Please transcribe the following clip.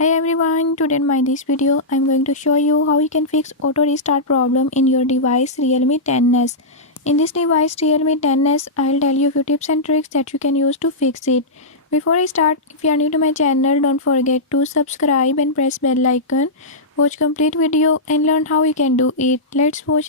Hi everyone, today in this video I'm going to show you how you can fix auto restart problem in your device Realme 10s. In this device Realme 10s, I'll tell you a few tips and tricks that you can use to fix it. Before I start, if you are new to my channel, don't forget to subscribe and press bell icon. Watch complete video and learn how you can do it. Let's watch.